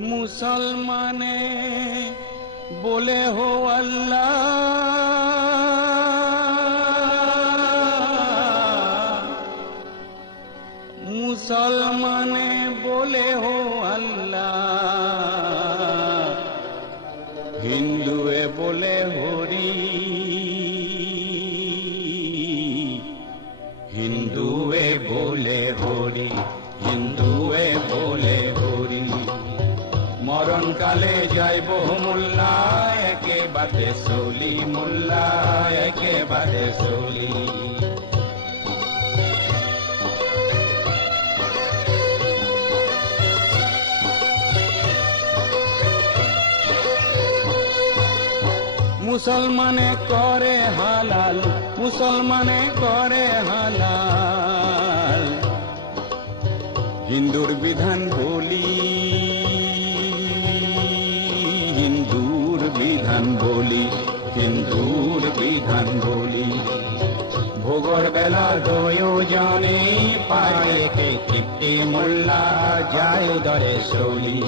मुसलमाने बोले हो अल्लाह, मुसलमाने बोले हो अल्लाह, हिंदुए बोले होरी, हिंदुए बोले होरी, हिंदुए बोले होरी। मरण काले जाइब मोल्ला एकेबारे चली, मोल्ला एकेबारे चली। मुसलमाने करे हालाल, मुसलमाने करे हालाल, हिंदुर विधान बोली, हिंदुर विधान बोली, हिंदुर विधान बोली। भोगर बेला दयो जाने पाए के टिकटे मोल्ला जाए दरे चली।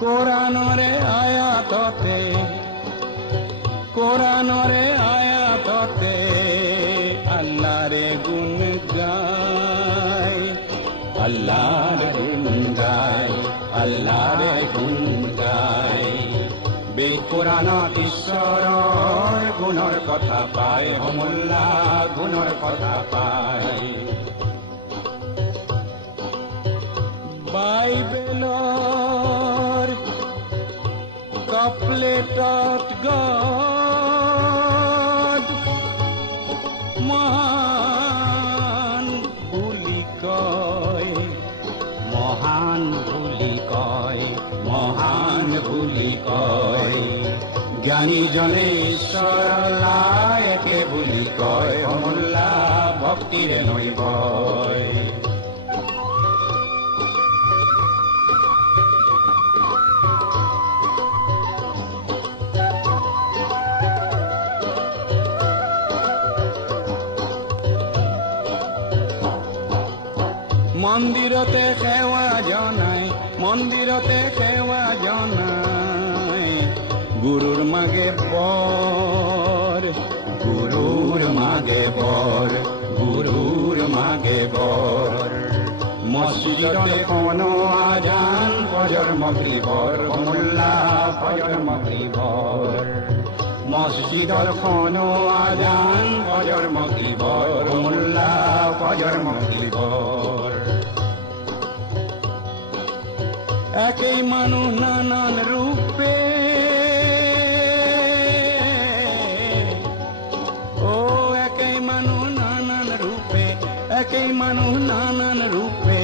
কোরআনরে আয়াততে, কোরআনরে আয়াততে আল্লাহরে গুণ গায়, আল্লাহরে গুণ গায়, আল্লাহরে গুণ গায়। বেকুরানত ঈশ্বৰৰ গুণৰ কথা পায়, মোল্লা গুণৰ কথা পায়। বাইবেলৰ কাপলেটত গড মহান বুলি কয়, মহান বুলি কয়, মহান বুলি কয়। জ্ঞানীজনে ঈশ্বৰলৈ একে বুলি কয়, মোল্লা ভক্তিৰে নৈবয়। মন্দিৰতে সেৱা জনাই, মন্দিৰতে সেৱা জনাই, গুৰুৰ মাগে বৰ, গুৰুৰ মাগে বৰ, গুৰুৰ মাগে বৰ। মছজিদতে কোনো আজান ফজৰ মাগৰিবৰ, মোল্লা ফজৰ মাগৰিবৰ। মছজিদৰ কোনো আজান ফজৰ মাগৰিবৰ, মোল্লা ফজৰ মাগৰিবৰ। একই মানুষ নানান রূপে, ও একই মানুষ নানান রূপে, একই মানুষ নানান রূপে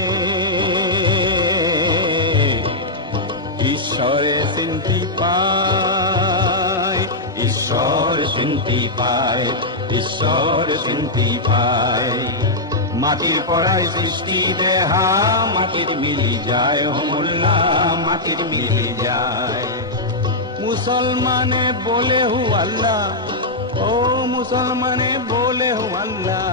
ঈশ্বরে চিন্তি পায়, ঈশ্বর চিন্তি পায়, ঈশ্বর চিন্তি পায়। মাটির পরায় সৃষ্টি দেহা মাটির মিলি যায়, মোল্লা মাটির মিলি যায়। মুসলমানে বলে হু আল্লাহ, ও মুসলমানে বলে হু আল্লাহ,